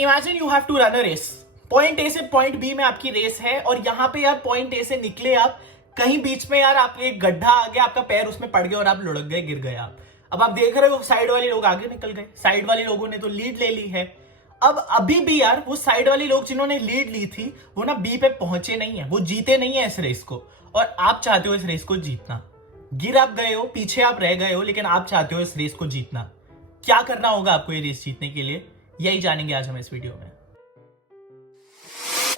Imagine you have to run a race. Point A से point B में आपकी race है और यहाँ पे यार पॉइंट ए से निकले आप, कहीं बीच में यार आप एक गड्ढा आ गया, आपका पैर उसमें पड़ गया और आप लुढ़क गए, गिर गए आप। अब आप देख रहे हो साइड वाले लोग आगे निकल गए, साइड वाले लोगों ने तो लीड ले ली है। अब अभी भी यार वो साइड वाले लोग जिन्होंने लीड ली थी वो ना बी पे पहुंचे नहीं है, वो जीते नहीं है इस रेस को, और आप चाहते हो इस रेस को जीतना। गिर आप गए हो, पीछे आप रह गए हो, लेकिन आप चाहते हो इस रेस को जीतना। क्या करना होगा आपको ये रेस जीतने के लिए, यही जानेंगे आज हम इस वीडियो में।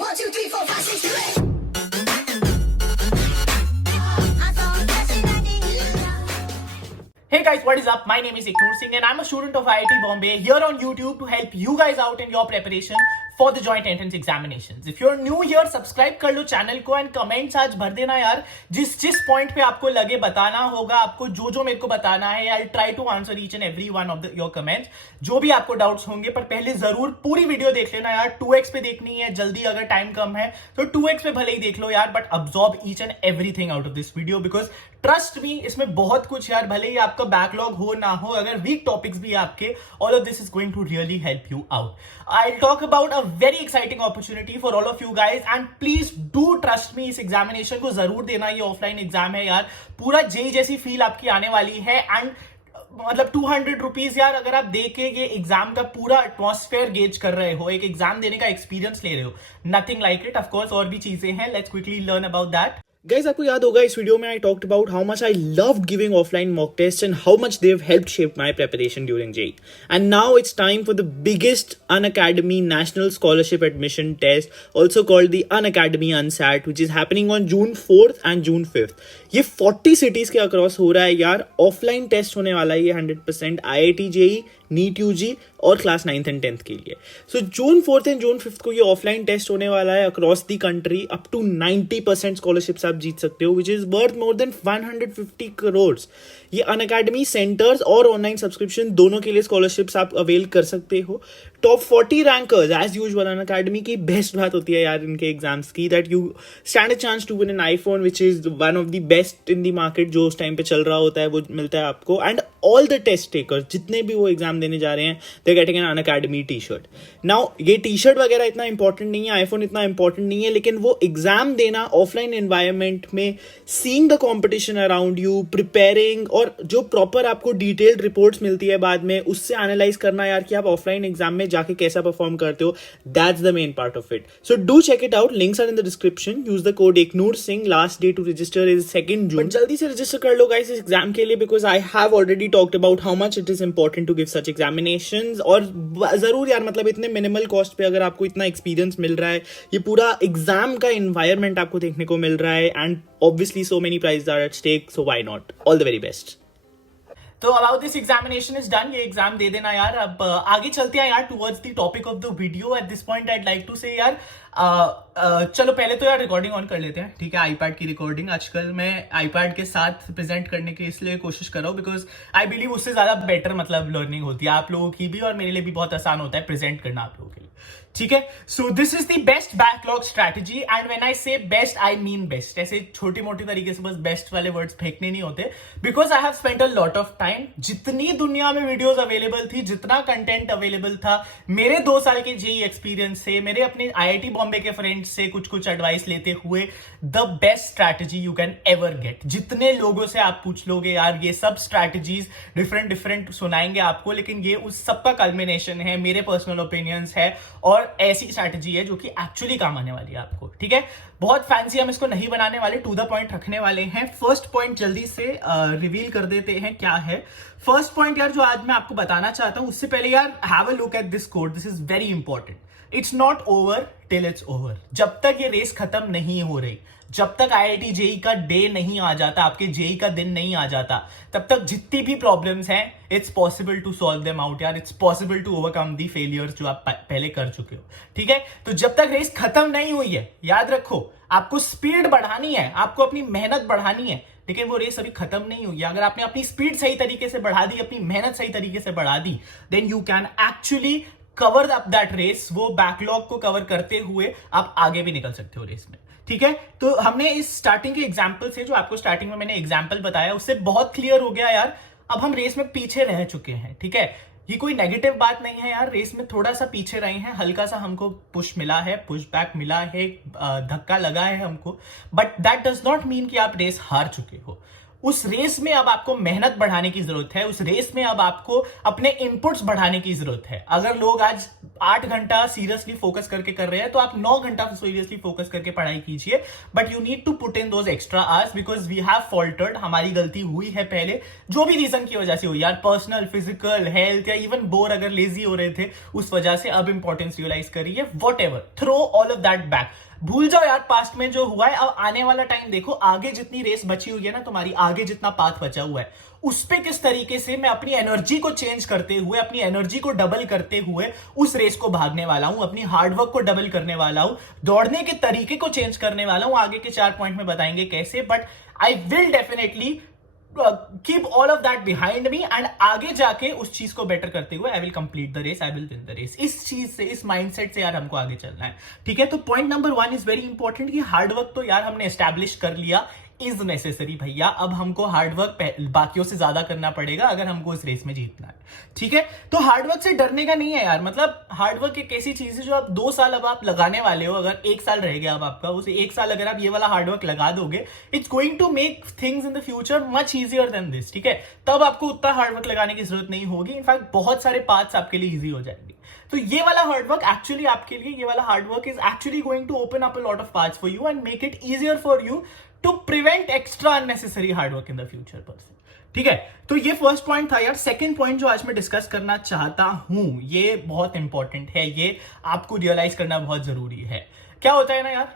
1, 2, 3, 4, 5, 6, 7, 8. Hey guys, what is up? My name is Iknoor Singh and I'm a student of IIT Bombay here on YouTube to help you guys out in your preparation for the joint entrance examinations. If you're new here, subscribe कर लो channel को and comments आज भर देना यार, जिस point पे आपको लगे बताना होगा, आपको जो मेरे को बताना है। I'll try to answer each and every one of your comments, जो भी आपको डाउट्स होंगे। पर पहले जरूर पूरी वीडियो देख लेना यार, 2x पे देखनी है जल्दी, अगर टाइम कम है तो 2x पे भले ही देख लो यार, but absorb each and everything out of this video because trust me इसमें बहुत कुछ यार, भले ही आपका बैकलॉग हो ना हो, अगर वीक टॉपिक्स भी आपके, all of this is going to really help you out. I talk about a very exciting opportunity for all of you guys and please do trust me, इस एग्जामिनेशन को जरूर देना। ये ऑफलाइन एग्जाम है यार, पूरा जेई जैसी feel आपकी आने वाली है एंड मतलब 200 रुपीज यार, अगर आप देके ये एग्जाम का पूरा एटमॉस्फेयर गेज कर रहे हो, एक एग्जाम देने का एक्सपीरियंस ले रहे हो, नथिंग लाइक इट। ऑफकोर्स और भी चीजें हैं, let's quickly learn about that. Guys आपको याद होगा इस वीडियो में I talked about how much I loved giving offline mock test and how much they have helped shape my preparation during JEE. And now it's time for the biggest Unacademy national scholarship admission test, also called the Unacademy UNSAT, which is happening on June 4th and June 5th। ये 40 cities के across हो रहा है यार। Offline test होने वाला है ये 100% IIT जेईई, नीट यूजी और क्लास 9th एंड 10th के लिए। सो जून 4th एंड जून 5th को ये ऑफलाइन टेस्ट होने वाला है across the country. Up to 90% scholarships आप जीत सकते हो, which is worth more than 150 crore. ये अनअकैडमी सेंटर्स और ऑनलाइन सब्सक्रिप्शन दोनों के लिए स्कॉलरशिप्स आप अवेल कर सकते हो। Top 40 rankers as usual. Unacademy की बेस्ट बात होती है यार इनके एग्जाम्स की, that you stand a chance to win an iPhone which is one of the best in the market. जो उस टाइम पे चल रहा होता है वो मिलता है आपको। And all the test takers जितने भी वो एग्जाम देने जा रहे हैं, they getting an Unacademy T shirt. Now ये टी शर्ट वगैरह इतना इंपॉर्टेंट नहीं है, आईफोन इतना इंपॉर्टेंट नहीं है, लेकिन वो एग्जाम देना ऑफलाइन एनवायरमेंट में, seeing the competition around you, preparing, और जो प्रॉपर आपको डिटेल्ड रिपोर्ट्स मिलती है बाद में, उससे एनालाइज करना यार कि आप ऑफलाइन एग्जाम में जाके कैसा परफॉर्म करते हो, that's the main part of it. So do check it out, links are in the description. Use the code ignore Singh. Last day to register is 2 June. जल्दी से रजिस्टर कर लो गाइस इस exam के लिए, because I have already talked about how much it is important to give such examinations. और जरूर यार, मतलब इतने मिनिमल कॉस्ट पे अगर आपको इतना एक्सपीरियंस मिल रहा है, ये पूरा एग्जाम का एनवायरनमेंट आपको देखने को मिल रहा है, and obviously so many prizes are at stake, so why not. All the very best. तो about this examination is done, ये एग्जाम दे देना यार। अब आगे चलते हैं यार towards the topic of the video. At this point I'd like to say यार, चलो पहले तो यार रिकॉर्डिंग ऑन कर लेते हैं, ठीक है। आईपैड की रिकॉर्डिंग आजकल मैं आईपैड के साथ प्रेजेंट करने की इसलिए कोशिश कर रहा हूँ बिकॉज आई बिलीव उससे ज्यादा बेटर मतलब लर्निंग होती है आप लोगों की भी, और मेरे लिए भी बहुत आसान होता है प्रेजेंट करना आप लोगों के लिए, ठीक है। So this is the best backlog strategy, and when I से बेस्ट आई मीन बेस्ट। ऐसे छोटी मोटी तरीके से बस बेस्ट वाले वर्ड्स फेंकने नहीं होते, because I have spent a lot of time. जितनी दुनिया में वीडियोस अवेलेबल थी, जितना कंटेंट अवेलेबल था, मेरे 2 साल के जेईई एक्सपीरियंस से, मेरे अपने IIT बॉम्बे के फ्रेंड्स से कुछ एडवाइस लेते हुए, the best strategy you can ever get. जितने लोगों से आप पूछ लोगे यार, ये सब स्ट्रैटेजीज डिफरेंट सुनाएंगे आपको, लेकिन ये उस सबका कल्मिनेशन है, मेरे पर्सनल ओपिनियंस है, और ऐसी स्ट्रैटेजी है जो कि एक्चुअली काम आने वाली है आपको, ठीक है। बहुत फैंसी हम इसको नहीं बनाने वाले, टू द पॉइंट रखने वाले हैं। फर्स्ट पॉइंट जल्दी से रिवील कर देते हैं क्या है। फर्स्ट पॉइंट यार जो आज मैं आपको बताना चाहता हूं, उससे पहले यार have a look at this code, this is very important. It's not over till it's over. जब तक ये रेस खत्म नहीं हो रही, जब तक IIT जेईई का डे नहीं आ जाता, आपके जेईई का दिन नहीं आ जाता, तब तक जितनी भी प्रॉब्लम्स हैं, it's possible to solve them out यार। It's possible to overcome the failures जो आप पहले कर चुके हो, ठीक है। तो जब तक रेस खत्म नहीं हुई है, याद रखो, आपको स्पीड बढ़ानी है, आपको अपनी मेहनत बढ़ानी है, लेकिन वो रेस अभी खत्म नहीं हुई है। अगर आपने अपनी स्पीड सही तरीके से बढ़ा दी, अपनी मेहनत सही तरीके से बढ़ा दी, then you can actually cover up that race. वो बैकलॉग को कवर करते हुए आप आगे भी निकल सकते हो रेस में, ठीक है। तो हमने इस स्टार्टिंग के एग्जाम्पल से, जो आपको स्टार्टिंग में मैंने एग्जाम्पल बताया, उससे बहुत क्लियर हो गया यार, अब हम रेस में पीछे रह चुके हैं, ठीक है। ये कोई नेगेटिव बात नहीं है यार, रेस में थोड़ा सा पीछे रहे हैं, हल्का सा हमको पुश मिला है, पुश बैक मिला है, धक्का लगा है हमको, but that does not mean कि आप रेस हार चुके हो। उस रेस में अब आपको मेहनत बढ़ाने की जरूरत है, उस रेस में अब आपको अपने इनपुट्स बढ़ाने की जरूरत है। अगर लोग आज 8 घंटा सीरियसली फोकस करके कर रहे हैं तो आप 9 घंटा सीरियसली फोकस करके पढ़ाई कीजिए, but you need to put in those extra hours because we have faltered. हमारी गलती हुई है पहले, जो भी रीजन की वजह से हुई यार, पर्सनल, फिजिकल, हेल्थ या इवन बोर, अगर लेजी हो रहे थे उस वजह से, अब इंपॉर्टेंस रियलाइज करिए। Whatever, throw all of that back, भूल जाओ यार पास्ट में जो हुआ है। अब आने वाला टाइम देखो, आगे जितनी रेस बची हुई है ना तुम्हारी, आगे जितना पाथ बचा हुआ है, उस पे किस तरीके से मैं अपनी एनर्जी को चेंज करते हुए, अपनी एनर्जी को डबल करते हुए उस रेस को भागने वाला हूं, अपनी हार्डवर्क को डबल करने वाला हूं, दौड़ने के तरीके को चेंज करने वाला हूं। आगे के 4 पॉइंट में बताएंगे कैसे, but I will definitely keep all of that behind me and आगे जाके उस चीज को बेटर करते हुए I will complete the race, I will win the race. इस चीज से, इस माइंडसेट से यार हमको आगे चलना है, ठीक है। तो point number 1 is very important कि हार्डवर्क तो यार हमने एस्टैब्लिश कर लिया, इज नेसेसरी भैया। अब हमको हार्डवर्क बाकियों से ज्यादा करना पड़ेगा अगर हमको इस रेस में जीतना है, ठीक है। तो हार्डवर्क से डरने का नहीं है यार, मतलब हार्डवर्क एक ऐसी चीज है जो आप 2 साल अब आप लगाने वाले हो, अगर 1 साल रह गया अब आपका, उसे 1 साल अगर आप ये वाला हार्डवर्क लगा दोगे, it's going to make things in the future much easier than this, ठीक है। तब आपको उतना हार्डवर्क लगाने की जरूरत नहीं होगी, इनफैक्ट बहुत सारे पाथ्स आपके लिए इजी हो जाएंगे। तो ये वाला हार्डवर्क एक्चुअली आपके लिए, ये वाला hard work is actually going to open up a lot of paths for you and make it easier for you to prevent extra unnecessary hard work in the future person, ठीक है। तो ये फर्स्ट पॉइंट था यार। सेकंड पॉइंट जो आज मैं discuss करना चाहता हूं, ये बहुत इंपॉर्टेंट है, ये आपको रियलाइज करना बहुत जरूरी है। क्या होता है ना यार,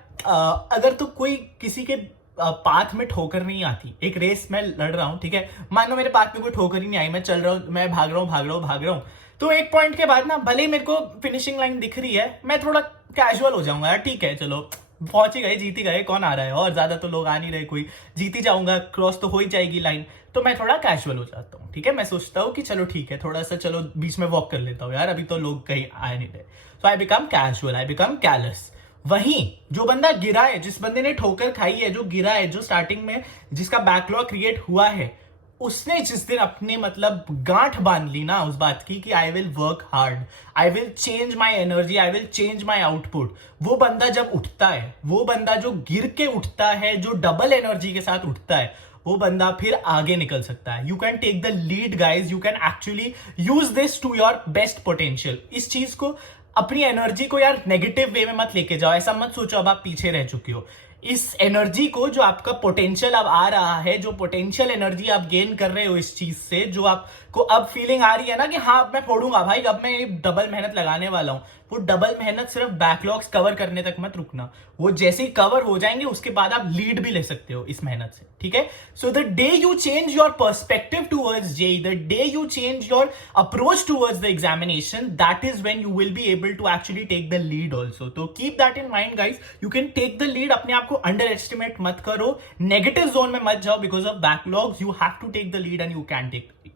अगर तो कोई किसी के पाथ में ठोकर नहीं आती, एक रेस में लड़ रहा हूं, ठीक है, मान लो मेरे पाथ में कोई ठोकर ही नहीं आई, मैं चल रहा हूं, मैं भाग रहा हूं, तो एक पॉइंट के बाद ना, भले मेरे को फिनिशिंग लाइन दिख रही है, मैं थोड़ा कैजुअल हो जाऊंगा यार, ठीक है चलो पहुंच ही गए, जीत ही गए, कौन आ रहा है, और ज्यादा तो लोग आ नहीं रहे, कोई जीत ही जाऊंगा, क्रॉस तो हो ही जाएगी लाइन, तो मैं थोड़ा कैजुअल हो जाता हूँ, ठीक है। मैं सोचता हूँ कि चलो ठीक है, थोड़ा सा चलो बीच में वॉक कर लेता हूँ यार, अभी तो लोग कहीं आ नहीं रहे, so I become casual, I become careless. वहीं जो बंदा गिरा है, जिस बंदे ने ठोकर खाई है, जो गिरा है, जो स्टार्टिंग में जिसका बैकलॉग क्रिएट हुआ है, उसने जिस दिन अपने मतलब गांठ बांध ली ना उस बात की कि I will work hard, I will change my energy, I will change my output, वो बंदा जब उठता है, वो बंदा जो गिर के उठता है, जो डबल एनर्जी के साथ उठता है, वो बंदा फिर आगे निकल सकता है। You can take the lead guys, you can actually use this to your best potential. इस चीज को, अपनी एनर्जी को यार नेगेटिव वे में मत लेके जाओ, ऐसा मत सोचो अब आप पीछे रह चुके हो। इस एनर्जी को, जो आपका पोटेंशियल अब आ रहा है, जो पोटेंशियल एनर्जी आप गेन कर रहे हो इस चीज से, जो आपको अब फीलिंग आ रही है ना कि हाँ अब मैं फोड़ूंगा भाई, अब मैं डबल मेहनत लगाने वाला हूं, वो डबल मेहनत सिर्फ बैकलॉग्स कवर करने तक मत रुकना, वो जैसे ही कवर हो जाएंगे उसके बाद आप लीड भी ले सकते हो इस मेहनत से, ठीक है। So the day you change your perspective towards JEE, the day you change your approach towards the examination, that is when you will be able to actually take the lead also. तो keep that in mind guys, you can take the lead, अपने आप को under estimate मत करो, negative zone में मत जाओ because of backlogs, you have to take the lead and you can take the lead.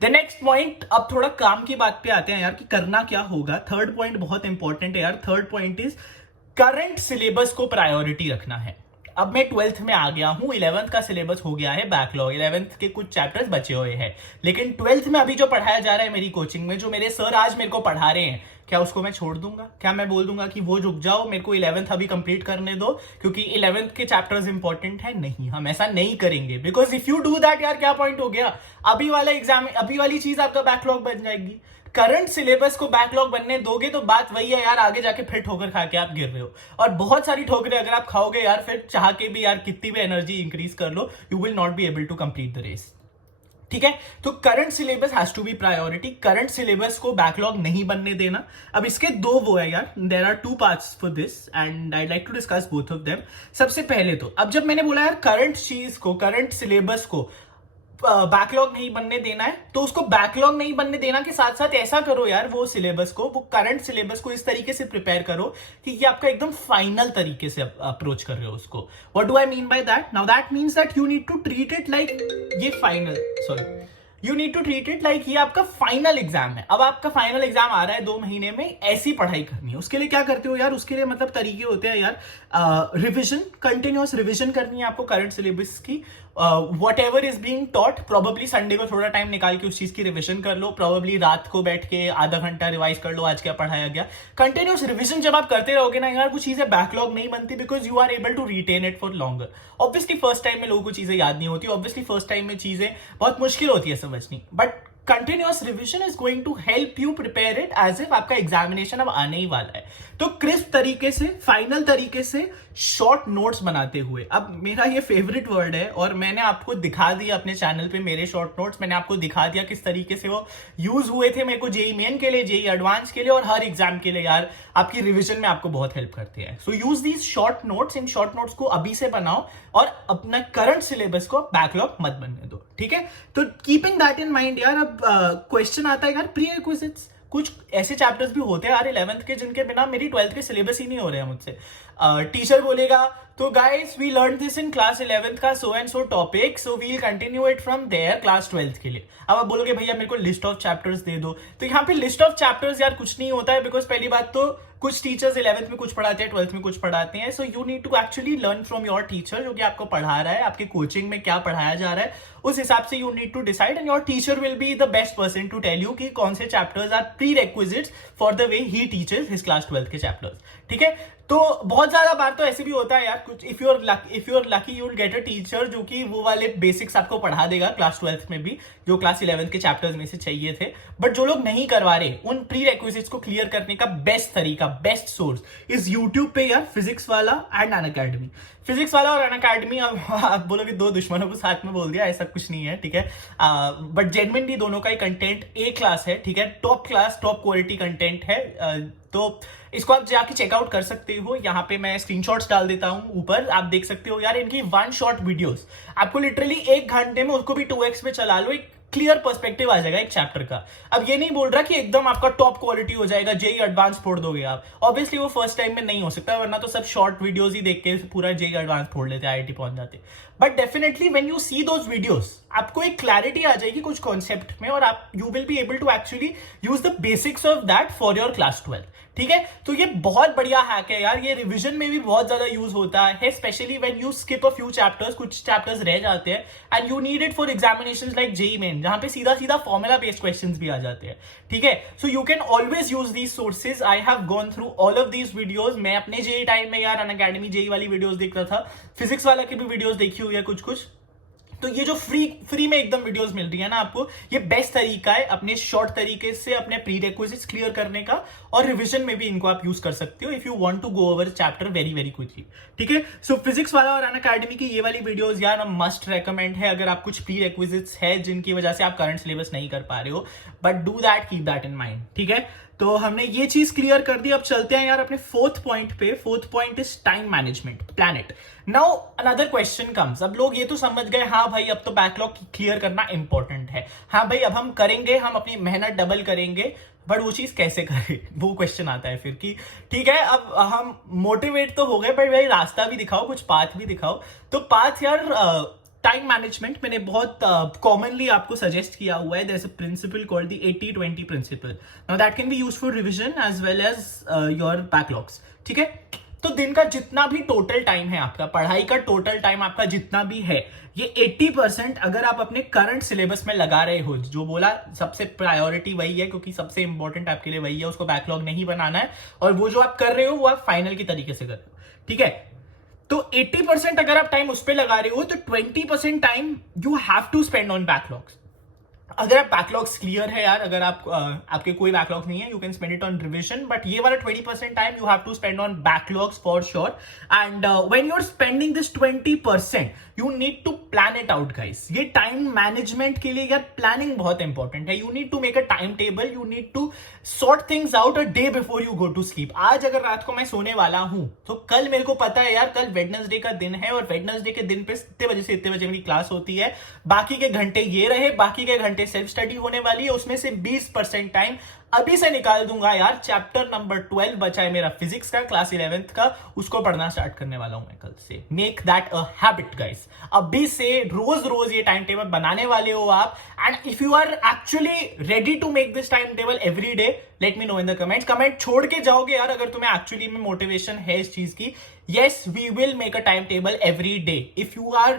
The next point, अब थोड़ा काम की बात पे आते हैं यार कि करना क्या होगा। थर्ड पॉइंट बहुत इंपॉर्टेंट है यार। Third point is current syllabus को प्रायोरिटी रखना है। अब मैं 12th में आ गया हूं, 11th का सिलेबस हो गया है बैकलॉग, 11th के कुछ चैप्टर्स बचे हुए हैं, लेकिन 12th में अभी जो पढ़ाया जा रहा है मेरी कोचिंग में, जो मेरे सर आज मेरे को पढ़ा रहे हैं, क्या उसको मैं छोड़ दूंगा? क्या मैं बोल दूंगा कि वो रुक जाओ, मेरे को 11th अभी कंप्लीट करने दो क्योंकि 11th के चैप्टर्स इंपॉर्टेंट है? नहीं, हम ऐसा नहीं करेंगे, because if you do that यार, क्या पॉइंट हो गया? अभी वाला एग्जाम, अभी वाली चीज आपका बैकलॉग बन जाएगी। करंट सिलेबस को बैकलॉग बनने दोगे तो बात वही है यार, आगे जाके फिर ठोकर खा के आप गिर रहे हो, और बहुत सारी ठोकरें अगर आप खाओगे यार, फिर चाह के भी यार कितनी भी एनर्जी इंक्रीज कर लो, you will not be able to complete the race, ठीक है। तो current syllabus has to be priority, current syllabus को बैकलॉग नहीं बनने देना। अब इसके दो वो है यार, there are two parts for this and I like to discuss both of them. सबसे पहले तो, अब जब मैंने बोला यार करंट चीज को, करंट सिलेबस को बैकलॉग नहीं बनने देना है, तो उसको बैकलॉग नहीं बनने देना के साथ साथ ऐसा करो यार, वो सिलेबस को, वो करंट सिलेबस को इस तरीके से प्रिपेयर करो कि ये आपका एकदम फाइनल तरीके से अप्रोच कर रहे हो उसको। What do I mean by that? Now that means that you need to treat it like ये final, sorry, you need to treat it like ये आपका फाइनल एग्जाम है। अब आपका फाइनल एग्जाम आ रहा है 2 महीने में, ऐसी पढ़ाई करनी है। उसके लिए क्या करते हो यार, उसके लिए मतलब तरीके होते हैं यार, रिविजन, कंटिन्यूअस रिविजन करनी है आपको करंट सिलेबस की। What ever is being taught, probably Sunday को थोड़ा टाइम निकाल के उस चीज की रिविजन कर लो, प्रोबेबली रात को बैठ के आधा घंटा रिवाइज कर लो आज क्या पढ़ाया गया। कंटिन्यूअस रिविजन जब आप करते रहोगे ना यार, कुछ चीजें बैकलॉग नहीं बनती, because you are able to retain it for longer. Obviously first time में लोगों को चीजें याद नहीं होती, ऑब्वियसली फर्स्ट टाइम में चीजें बहुत मुश्किल होती है समझनी, but continuous revision is going to help you prepare it as if आपका एग्जामिनेशन अब आने ही वाला है। तो क्रिस्प तरीके से, फाइनल तरीके से शॉर्ट नोट्स बनाते हुए, अब मेरा ये फेवरेट वर्ड है और मैंने आपको दिखा दिया अपने चैनल पे मेरे शॉर्ट नोट्स, मैंने आपको दिखा दिया किस तरीके से वो यूज हुए थे मेरे को जेई मेन के लिए, जेई एडवांस के लिए और हर एग्जाम के लिए यार, आपकी रिविजन में आपको बहुत हेल्प करते हैं। So use these short notes, इन शॉर्ट नोट्स को अभी से बनाओ और अपना करंट सिलेबस को बैकलॉग मत बनने दो, ठीक है। तो कीपिंग दैट इन माइंड यार, अब क्वेश्चन आता है यार प्री रिक्विजिट्स, कुछ ऐसे चैप्टर्स भी होते हैं यार 11th के जिनके बिना मेरी 12th के सिलेबस ही नहीं हो रहे हैं मुझसे। टीचर बोलेगा तो guys we learn this in class 11th का so and so topic, so we'll continue it from there class 12th के लिए। अब आप बोलोगे भैया मेरे को लिस्ट ऑफ चैप्टर्स दे दो, तो यहाँ पे लिस्ट ऑफ चैप्टर्स यार कुछ नहीं होता है, बिकॉज पहली बात तो कुछ टीचर्स 11th में कुछ पढ़ाते हैं, 12th में कुछ पढ़ाते हैं। So you need to actually learn from your teacher, जो कि आपको पढ़ा रहा है, आपके कोचिंग में क्या पढ़ाया जा रहा है, उस हिसाब से you need to decide, and your teacher will be the best person to tell you कि कौन से chapters are prerequisites for the way he teaches his class 12th के चैप्टर्स, ठीक है। तो बहुत ज्यादा बार तो ऐसे भी होता है यार, कुछ if you are lucky you will get a teacher जो कि वो वाले बेसिक्स आपको पढ़ा देगा क्लास 12th में भी, जो क्लास 11th के चैप्टर्स में से चाहिए थे। बट जो लोग नहीं करवा रहे, उन प्री रेक्विजिट्स को क्लियर करने का बेस्ट तरीका, बेस्ट सोर्स इज यूट्यूब पे यार, फिजिक्स वाला एंड अनअकैडमी। फिजिक्स वाला और अनअकैडमी, अब आप बोलोगे दो दुश्मनों को साथ में बोल दिया, ऐसा कुछ नहीं है, ठीक है। बट जेन्युइनली दोनों का ही कंटेंट ए क्लास है, ठीक है, top class top quality content है। तो इसको आप जाके चेकआउट कर सकते हो, यहाँ पे मैं स्क्रीनशॉट्स डाल देता हूँ ऊपर, आप देख सकते हो यार। इनकी 1 शॉट वीडियोस आपको लिटरली 1 घंटे में, उसको भी 2x पे चला लो, एक क्लियर पर्सपेक्टिव आ जाएगा एक चैप्टर का। अब ये नहीं बोल रहा कि एकदम आपका टॉप क्वालिटी हो जाएगा, जेई एडवांस फोड़ दोगे आप, ऑब्वियसली वो फर्स्ट टाइम में नहीं हो सकता, वरना तो सब शॉर्ट वीडियोस ही देख के पूरा जेई एडवांस फोड़ लेते, आईआईटी पहुंच जाते। But definitely when you see those videos, आपको एक क्लैरिटी आ जाएगी कुछ कॉन्सेप्ट में, और आप you will be able to actually use the basics of that for your class 12, ठीक है। तो ये बहुत बढ़िया हैक है यार, ये रिवीजन में भी बहुत ज्यादा यूज होता है, specially when you skip a few chapters, कुछ चैप्टर्स रह जाते हैं and you need it for examinations like JEE Main, जहां पे सीधा सीधा फॉर्मूला बेस्ड क्वेश्चंस भी आ जाते हैं, ठीक है। So you can always use these sources. I have gone through all of these videos. मैं अपने जेई टाइम में यार अनअकैडमी जेई वाली वीडियोस देखता था, फिजिक्स वाला की भी वीडियोस देखी हुई है कुछ कुछ। तो ये जो फ्री में एकदम वीडियोस मिल रही है ना आपको, ये बेस्ट तरीका है अपने शॉर्ट तरीके से अपने प्री रिक्विजिट्स क्लियर करने का, और रिवीजन में भी इनको आप यूज कर सकते हो if you want to go over chapter very very quickly, ठीक है। सो फिजिक्स वाला और अनअकैडमी की ये वाली वीडियोस यार मस्ट रेकमेंड है, अगर आप कुछ प्री रिक्विजिट्स है जिनकी वजह से आप करंट सिलेबस नहीं कर पा रहे हो, but do that, keep that in mind, ठीक है। तो हमने ये चीज क्लियर कर दी, अब चलते हैं यार अपने 4th पॉइंट पे। 4th point is time management, plan it. Now another question comes, अब लोग ये तो समझ गए, हाँ भाई अब तो बैकलॉग क्लियर करना इंपॉर्टेंट है, हाँ भाई अब हम करेंगे, हम अपनी मेहनत डबल करेंगे, बट वो चीज कैसे करें, वो क्वेश्चन आता है फिर कि ठीक है अब हम मोटिवेट तो हो गए, बट भाई रास्ता भी दिखाओ, कुछ पाथ भी दिखाओ। तो पाथ यार, टाइम मैनेजमेंट मैंने बहुत कॉमनली आपको सजेस्ट किया हुआ है। There is a principle called the 80-20 principle. Now that can be used for revision as well as your backlogs, ठीक है। तो दिन का जितना भी टोटल टाइम है आपका, पढ़ाई का टोटल टाइम आपका जितना भी है, ये 80% अगर आप अपने करंट सिलेबस में लगा रहे हो, जो बोला सबसे प्रायोरिटी वही है, क्योंकि सबसे इंपॉर्टेंट आपके लिए वही है, उसको बैकलॉग नहीं बनाना है, और वो जो आप कर रहे हो वो आप फाइनल की तरीके से कर रहे हो, ठीक है। तो 80% अगर आप टाइम उस पर लगा रहे हो, तो 20% time you have to spend on backlogs. अगर आप बैकलॉग्स क्लियर है यार, अगर आप आपके कोई बैकलॉग नहीं है, you can spend it on revision, but ये वाला 20% time you have to spend on backlogs for sure. And when you are spending this 20%, you need to plan it out guys. ये टाइम मैनेजमेंट के लिए यार planning बहुत important है। You need to make a time table, you need to sort things out a day before you go to sleep. आज अगर रात को मैं सोने वाला हूं, तो कल मेरे को पता है यार कल वेडनेसडे का दिन है, और वेडनेसडे के दिन पे इतने बजे से इतने बजे मेरी क्लास होती है, बाकी के घंटे ये रहे, बाकी के घंटे सेल्फ स्टडी होने वाली है, उसमें से 20% टाइम अभी से निकाल दूंगा यार। चैप्टर नंबर 12 बचा है मेरा फिजिक्स का, क्लास 11th का, उसको पढ़ना स्टार्ट करने वाला हूं मैं कल से। Make that a habit guys. अभी से रोज रोज ये टाइम टेबल बनाने वाले हो आप। And if you are actually ready to make this time table every day, let me know in the comments. Comment छोड़ के जाओगे यार अगर तुम्हें एक्चुअली में मोटिवेशन है इस चीज की। yes, we will make a timetable every day. If you are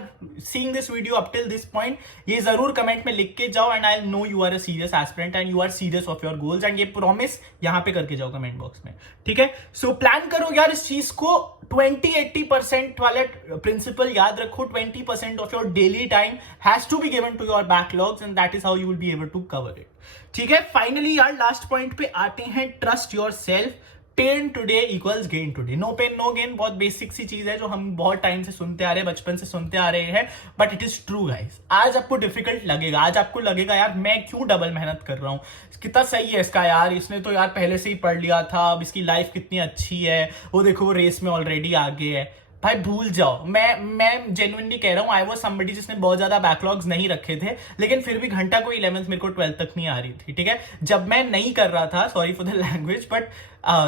seeing this video up till this point, ये जरूर कमेंट में लिख के जाओ and I'll know you are a serious aspirant and you are serious of your goals, and ये promise यहाँ पे करके जाओ कमेंट बॉक्स में, ठीक है। सो प्लान करो यार इस चीज को। 20-80% वाले प्रिंसिपल याद रखो। 20% of your daily time has to be given to your backlogs and that is how you will be able to cover it, ठीक है। फाइनली यार लास्ट पॉइंट पे आते हैं, trust yourself. Pain today equals gain today. No pain no gain बहुत basic सी चीज है जो हम बहुत टाइम से सुनते आ रहे हैं, बचपन से सुनते आ रहे हैं, but it is true guys. आज आपको डिफिकल्ट लगेगा, आज आपको लगेगा यार मैं क्यों डबल मेहनत कर रहा हूँ, कितना सही है इसका यार, इसने तो यार पहले से ही पढ़ लिया था, अब इसकी लाइफ कितनी अच्छी है, वो देखो वो रेस में ऑलरेडी आगे है। भाई भूल जाओ। मैं जेन्युइनली कह रहा हूँ, आई वाज समबडी जिसने बहुत ज्यादा बैकलॉग्स नहीं रखे थे, लेकिन फिर भी घंटा कोई 11th मेरे को 12th तक नहीं आ रही थी, ठीक है। जब मैं नहीं कर रहा था, sorry for the language, but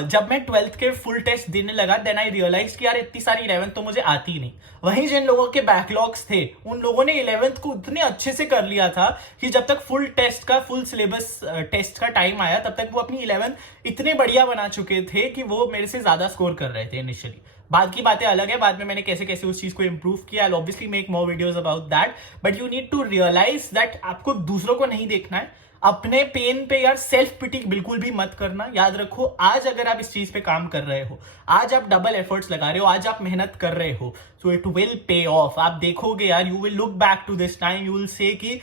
जब मैं 12th के फुल टेस्ट देने लगा, देन आई रियलाइज कि यार इतनी सारी 11th तो मुझे आती नहीं। वहीं जिन लोगों के बैकलॉग्स थे उन लोगों ने 11th को इतने अच्छे से कर लिया था कि जब तक फुल टेस्ट का, फुल सिलेबस टेस्ट का टाइम आया, तब तक वो अपनी 11th इतने बढ़िया बना चुके थे कि वो मेरे से ज्यादा स्कोर कर रहे थे इनिशियली। बाद की बातें अलग है, बाद में मैंने कैसे कैसे उस चीज को इंप्रूव किया। I obviously make more videos about that, but you need to realise that आपको दूसरों को नहीं देखना है, अपने पेन पे यार सेल्फ पिटी बिल्कुल भी मत करना। याद रखो, आज अगर आप इस चीज पे काम कर रहे हो, आज आप डबल एफर्ट्स लगा रहे हो, आज आप मेहनत कर रहे हो, so it will pay off. आप देखोगे यार, you will look back to this time, you will say कि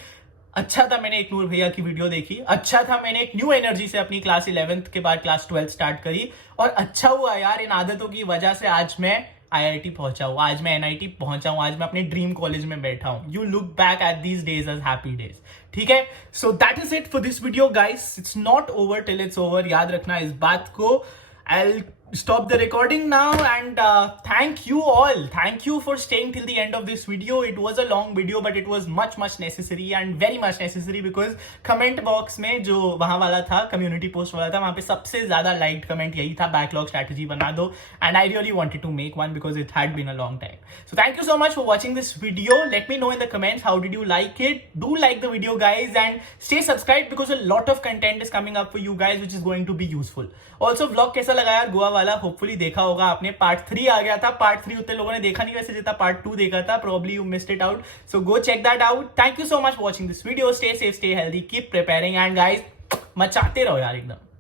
अच्छा था मैंने एक नूर भैया की वीडियो देखी, अच्छा था मैंने एक न्यू एनर्जी से अपनी क्लास 11th के बाद क्लास 12 स्टार्ट करी, और अच्छा हुआ यार इन आदतों की वजह से आज मैं IIT पहुंचा हूं, आज मैं NIT पहुंचा हूं, आज मैं अपने ड्रीम कॉलेज में बैठा हूं। You look back at these days as happy days, ठीक है। So that is it for this video guys. It's not over till it's over, याद रखना इस बात को। I'll stop the recording now and thank you all. Thank you for staying till the end of this video. It was a long video but it was much necessary and very much necessary because comment box में जो वहाँ वाला था, community post वाला था, वहाँ पे सबसे ज़्यादा liked comment यही था, backlog strategy बना दो, and I really wanted to make one because it had been a long time. So thank you so much for watching this video. Let me know in the comments how did you like it. Do like the video guys and stay subscribed because a lot of content is coming up for you guys which is going to be useful. Also vlog कैसा लगा यार गोवा वाला, hopefully देखा होगा आपने। Part 3 आ गया था, part 3 उतने लोगों ने देखा नहीं वैसे, जितना पार्ट 2 देखा था, probably you missed it out, so go check that out. Thank you so much for watching this video. Stay safe, stay healthy, keep preparing and guys मचाते रहो यार एकदम।